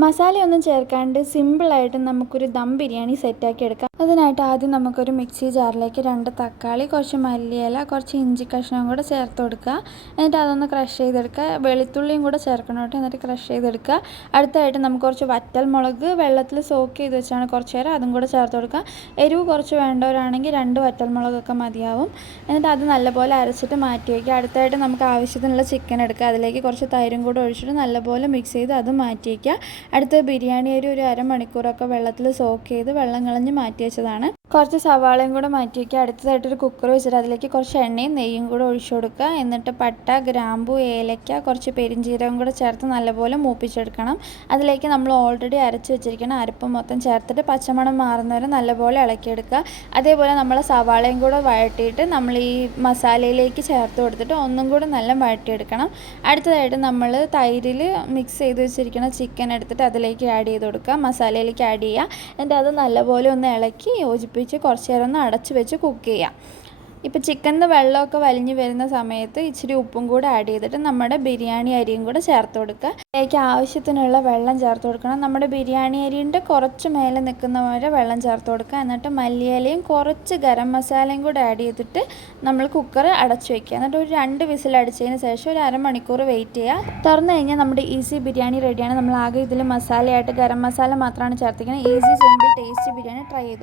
മസാലയൊന്നും ചേർക്കാണ്ട് സിമ്പിളായിട്ട് നമുക്കൊരു ദം ബിരിയാണി സെറ്റാക്കി എടുക്കാം. അതിനായിട്ട് ആദ്യം നമുക്കൊരു മിക്സി ജാറിലേക്ക് 2 തക്കാളി, കുറച്ച് മല്ലിയില, കുറച്ച് ഇഞ്ചി കഷ്ണവും കൂടെ ചേർത്ത് കൊടുക്കുക. എന്നിട്ട് അതൊന്ന് ക്രഷ് ചെയ്തെടുക്കുക. വെളുത്തുള്ളിയും കൂടെ ചേർക്കണം കേട്ടോ. എന്നിട്ട് ക്രഷ് ചെയ്തെടുക്കുക. അടുത്തായിട്ട് നമുക്ക് കുറച്ച് വറ്റൽ മുളക് വെള്ളത്തിൽ സോക്ക് ചെയ്ത് വെച്ചാണ് കുറച്ച് നേരം, അതും കൂടെ ചേർത്ത് കൊടുക്കുക. എരിവ് കുറച്ച് വേണ്ടവരാണെങ്കിൽ 2 വറ്റൽ മുളകൊക്കെ മതിയാവും. എന്നിട്ട് അത് നല്ലപോലെ അരച്ചിട്ട് മാറ്റി വയ്ക്കുക. അടുത്തായിട്ട് നമുക്ക് ആവശ്യത്തിനുള്ള ചിക്കൻ എടുക്കുക. അതിലേക്ക് കുറച്ച് തൈരും കൂടെ ഒഴിച്ചിട്ട് നല്ലപോലെ മിക്സ് ചെയ്ത് അത് മാറ്റി വയ്ക്കുക. അടുത്ത ബിരിയാണി അരി ഒരു അരമണിക്കൂറൊക്കെ വെള്ളത്തിൽ സോക്ക് ചെയ്ത് വെള്ളം കളഞ്ഞ് മാറ്റി വെച്ചതാണ്. കുറച്ച് സവാളയും കൂടെ മാറ്റി വയ്ക്കുക. അടുത്തതായിട്ടൊരു കുക്കർ വെച്ചിട്ട് അതിലേക്ക് കുറച്ച് എണ്ണയും നെയ്യും കൂടെ ഒഴിച്ചു കൊടുക്കുക. എന്നിട്ട് പട്ട, ഗ്രാമ്പു, ഏലക്ക, കുറച്ച് പെരിഞ്ചീരകം കൂടെ ചേർത്ത് നല്ലപോലെ മൂപ്പിച്ചെടുക്കണം. അതിലേക്ക് നമ്മൾ ഓൾറെഡി അരച്ച് വെച്ചിരിക്കുന്ന അരപ്പ് മൊത്തം ചേർത്തിട്ട് പച്ചമണം മാറുന്നവരെ നല്ലപോലെ ഇളക്കിയെടുക്കുക. അതേപോലെ നമ്മൾ സവാളയും കൂടെ വഴറ്റിയിട്ട് നമ്മൾ ഈ മസാലയിലേക്ക് ചേർത്ത് കൊടുത്തിട്ട് ഒന്നും കൂടെ നല്ല വഴറ്റിയെടുക്കണം. അടുത്തതായിട്ട് നമ്മൾ തൈരിൽ മിക്സ് ചെയ്ത് വെച്ചിരിക്കുന്ന ചിക്കൻ എടുത്തിട്ട് അതിലേക്ക് ആഡ് ചെയ്ത് കൊടുക്കുക. മസാലയിലേക്ക് ആഡ് ചെയ്യുക. എന്നിട്ട് അത് നല്ലപോലെ ഒന്ന് ഇളക്കി യോജിപ്പിച്ച് കുറച്ച് നേരം ഒന്ന് അടച്ച് വെച്ച് കുക്ക് ചെയ്യാം. ഇപ്പോൾ ചിക്കനിൽ വെള്ളമൊക്കെ വലിഞ്ഞ് വരുന്ന സമയത്ത് ഇച്ചിരി ഉപ്പും കൂടെ ആഡ് ചെയ്തിട്ട് നമ്മുടെ ബിരിയാണി അരിയും കൂടെ ചേർത്ത് കൊടുക്കുക. അതിലേക്ക് ആവശ്യത്തിനുള്ള വെള്ളം ചേർത്ത് കൊടുക്കണം. നമ്മുടെ ബിരിയാണി അരിൻ്റെ കുറച്ച് മേലെ നിൽക്കുന്ന വരെ വെള്ളം ചേർത്ത് കൊടുക്കുക. എന്നിട്ട് മല്ലിയിലയും കുറച്ച് ഗരം മസാലയും കൂടെ ആഡ് ചെയ്തിട്ട് നമ്മൾ കുക്കർ അടച്ചു വയ്ക്കുക. എന്നിട്ട് ഒരു 2 വിസിൽ അടിച്ചതിന് ശേഷം ഒരു അരമണിക്കൂർ വെയിറ്റ് ചെയ്യുക. തുറന്നു കഴിഞ്ഞാൽ നമ്മുടെ ഈസി ബിരിയാണി റെഡിയാണ്. നമ്മൾ ആകെ ഇതിൽ മസാലയായിട്ട് ഗരം മസാല മാത്രമാണ് ചേർത്തിരിക്കുന്നത്. Easy simple tasty biryani try ചെയ്തു.